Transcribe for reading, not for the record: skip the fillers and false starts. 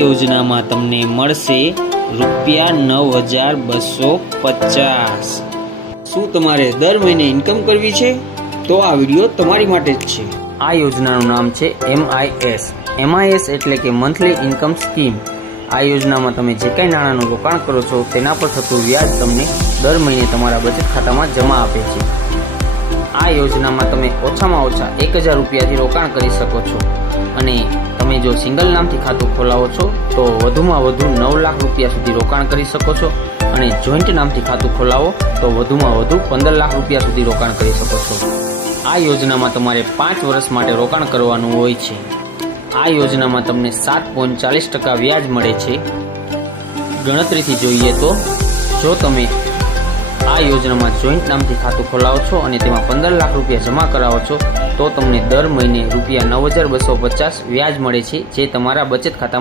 યોજનામાં તમને મળશે ₹9,250। શું તમારે દર મહિને ઇન્કમ કરવી છે? તો આ વિડીયો તમારી માટે જ છે। આ યોજનાનું નામ છે MIS। MIS એટલે કે મંથલી ઇન્કમ સ્કીમ। આ યોજનામાં તમે જે કંઈ નાણાંનું રોકાણ કરો છો તેના પર થતું વ્યાજ તમને દર મહિને તમારા બચત ખાતામાં જમા આપે છે। આ યોજનામાં તમે ઓછામાં ઓછા 1,000 રૂપિયાથી રોકાણ કરી શકો છો અને તમે જો સિંગલ નામથી ખાતું ખોલાવો છો તો વધુમાં વધુ 9 લાખ રૂપિયા સુધી રોકાણ કરી શકો છો અને જોઈન્ટ નામથી ખાતું ખોલાવો તો વધુમાં વધુ 15 લાખ રૂપિયા સુધી રોકાણ કરી શકો છો। આ યોજનામાં તમારે 5 વર્ષ માટે રોકાણ કરવાનું હોય છે। આ યોજનામાં તમને 7.40% વ્યાજ મળે છે। ગણતરીથી જોઈએ તો જો તમે આ યોજનામાં જોઈન્ટ નામથી ખાતું ખોલાવો છો અને તેમાં 15 લાખ રૂપિયા જમા કરાવો છો તો તમને દર મહિને ₹9,250 વ્યાજ મળે છે, જે તમારા બચત ખાતામાં